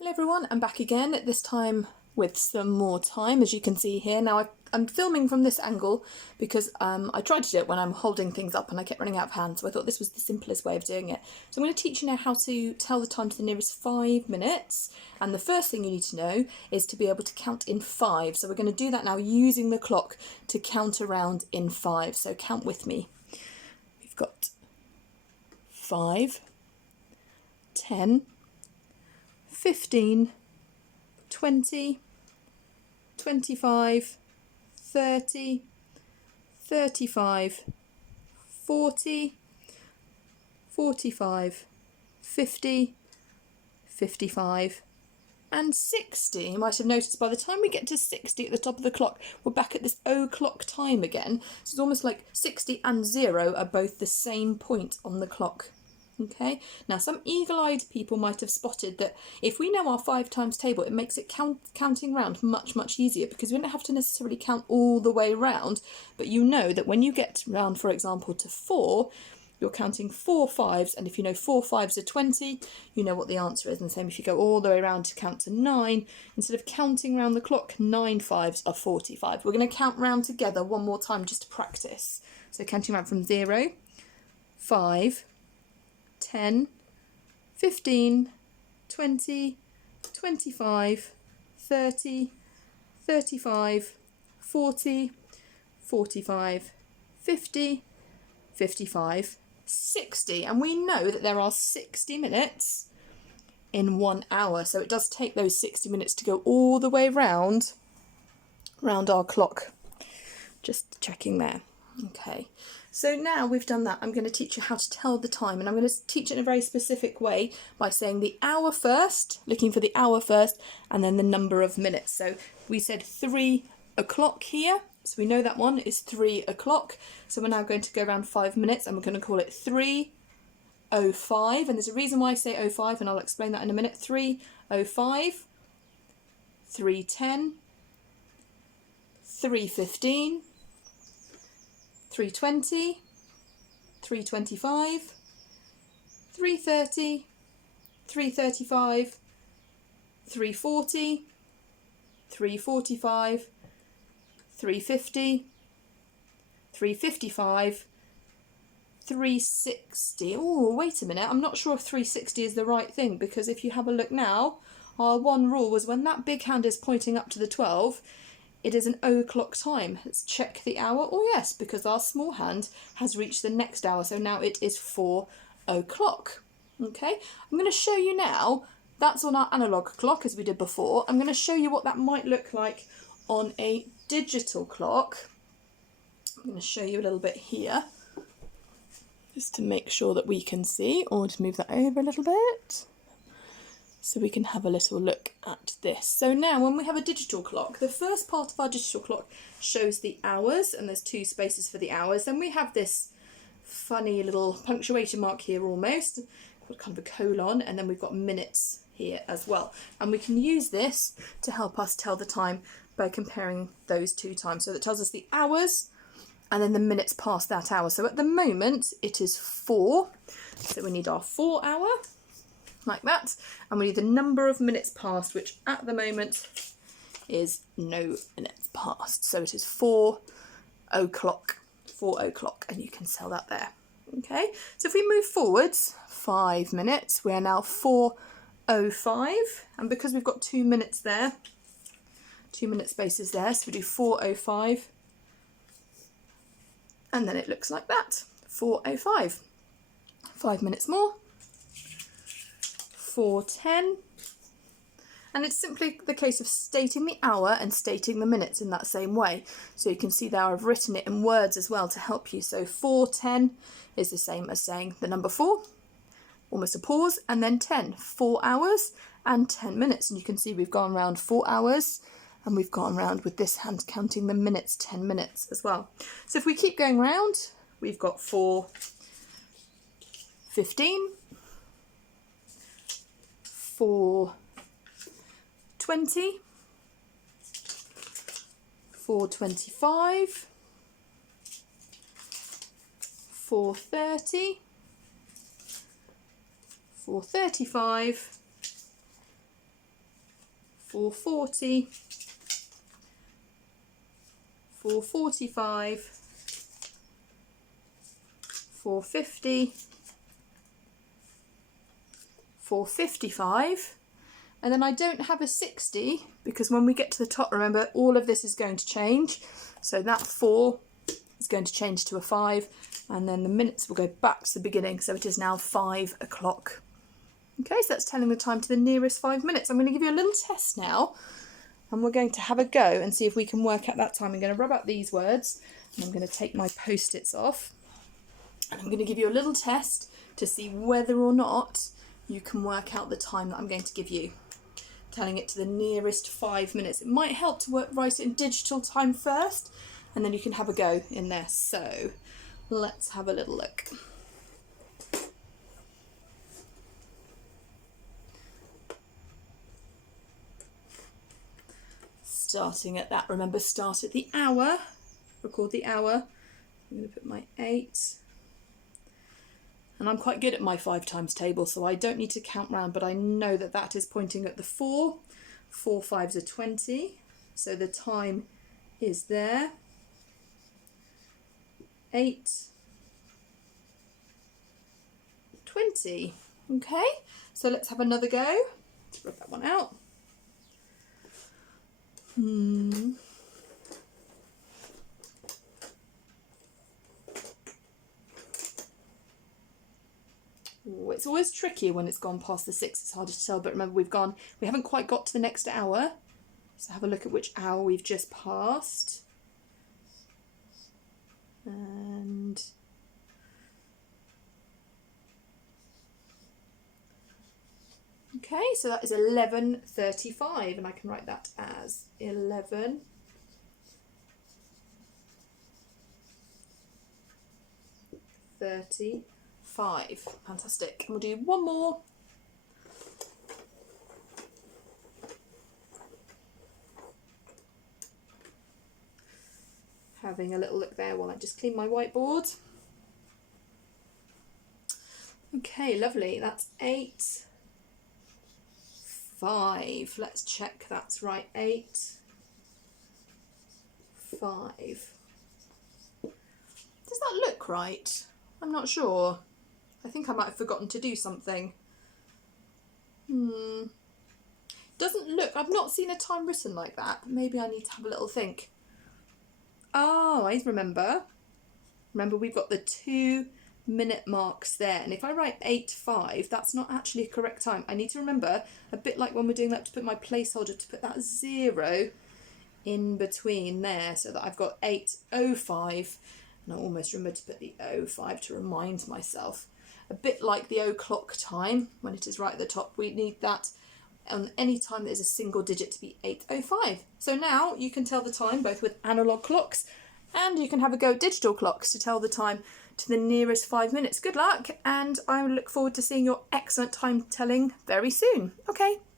Hello everyone, I'm back again, this time with some more time, as you can see here. Now I'm filming from this angle because I tried to do it when I'm holding things up and I kept running out of hands, so I thought this was the simplest way of doing it. So I'm going to teach you now how to tell the time to the nearest 5 minutes, and the first thing you need to know is to be able to count in 5. So we're going to do that now using the clock to count around in 5, so count with me. We've got 5, 10, 15, 20, 25, 30, 35, 40, 45, 50, 55 and 60. You might have noticed by the time we get to 60 at the top of the clock, we're back at this o'clock time again. So it's almost like 60 and 0 are both the same point on the clock. Okay, now some eagle-eyed people might have spotted that if we know our 5 times table, it makes it counting round much easier, because we don't have to necessarily count all the way round, but you know that when you get round, for example, to 4, you're counting 4 5s, and if you know 4 5s are 20, you know what the answer is. And the same if you go all the way around to count to 9, instead of counting round the clock, 9 5s are 45. We're going to count round together one more time just to practice. So counting round from 0, 5, 10, 15, 20, 25, 30, 35, 40, 45, 50, 55, 60. And we know that there are 60 minutes in 1 hour. So it does take those 60 minutes to go all the way round our clock. Just checking there. Okay. So now we've done that, I'm going to teach you how to tell the time, and I'm going to teach it in a very specific way by saying the hour first, looking for the hour first, and then the number of minutes. So we said 3 o'clock here, so we know that one is 3 o'clock. So we're now going to go around 5 minutes, and we're going to call it 3:05, and there's a reason why I say 05, and I'll explain that in a minute. 3:05, 3:10, 3:15, 3:20, 3:25, 3:30, 3:35, 3:40, 3:45, 3:50, 3:55, 3:60. Oh, wait a minute, I'm not sure if 3:60 is the right thing, because if you have a look now, our one rule was when that big hand is pointing up to the 12, it is an o'clock time. Let's check the hour. Oh yes, because our small hand has reached the next hour, so now it is 4 o'clock. Okay, I'm going to show you now, that's on our analogue clock as we did before. I'm going to show you what that might look like on a digital clock. I'm going to show you a little bit here, just to make sure that we can see, or to move that over a little bit, so we can have a little look at this. So now when we have a digital clock, the first part of our digital clock shows the hours, and there's 2 spaces for the hours. Then we have this funny little punctuation mark here almost, kind of a colon, and then we've got minutes here as well. And we can use this to help us tell the time by comparing those 2 times. So that tells us the hours and then the minutes past that hour. So at the moment it is 4, so we need our 4 hour, like that, and we need the number of minutes past, which at the moment is no minutes past, so it is 4 o'clock, 4 o'clock, and you can sell that there. Okay, so if we move forwards 5 minutes, we are now 4:05, and because we've got 2 minutes there, 2 minute spaces there, so we do 4:05, and then it looks like that, 4:05. 5 minutes more, 4:10, and it's simply the case of stating the hour and stating the minutes in that same way. So you can see there I've written it in words as well to help you. So 4:10 is the same as saying the number 4, almost a pause, and then 10, 4 hours and 10 minutes. And you can see we've gone around 4 hours, and we've gone around with this hand counting the minutes, 10 minutes as well. So if we keep going round, we've got 4:15, 4:20, 4:25, 4:30, 4:35, 4:40, 4:45, 4:50, 4:55, and then I don't have a 60 because when we get to the top, remember, all of this is going to change. So that 4 is going to change to a 5, and then the minutes will go back to the beginning. So it is now 5 o'clock. Okay, so that's telling the time to the nearest 5 minutes. I'm going to give you a little test now, and we're going to have a go and see if we can work out that time. I'm going to rub out these words, and I'm going to take my Post-its off, and I'm going to give you a little test to see whether or not you can work out the time that I'm going to give you, telling it to the nearest 5 minutes. It might help to write it in digital time first, and then you can have a go in there. So let's have a little look. Starting at that, remember, start at the hour, record the hour. I'm going to put my 8. And I'm quite good at my 5 times table, so I don't need to count round, but I know that that is pointing at the 4. 4 5s are 20, so the time is there. 8, 20. Okay, so let's have another go. Let's rub that one out. Ooh, it's always trickier when it's gone past the 6. It's harder to tell, but remember we haven't quite got to the next hour. So have a look at which hour we've just passed. And okay, so that is 11:35, and I can write that as 11:35. Fantastic. And we'll do one more. Having a little look there while I just clean my whiteboard. Okay, lovely. That's 8, 5. Let's check that's right. 8, 5. Does that look right? I'm not sure. I think I might have forgotten to do something. Doesn't look, I've not seen a time written like that, but maybe I need to have a little think. Oh, I remember. Remember, we've got the 2-minute marks there, and if I write 8:05, that's not actually a correct time. I need to remember, a bit like when we're doing that, to put my placeholder, to put that 0 in between there, so that I've got 8:05, and I almost remember to put the 05 to remind myself. A bit like the o'clock time, when it is right at the top, we need that on any time that is a single digit to be 8:05. So now you can tell the time both with analogue clocks, and you can have a go at digital clocks to tell the time to the nearest 5 minutes. Good luck, and I look forward to seeing your excellent time telling very soon. Okay, bye.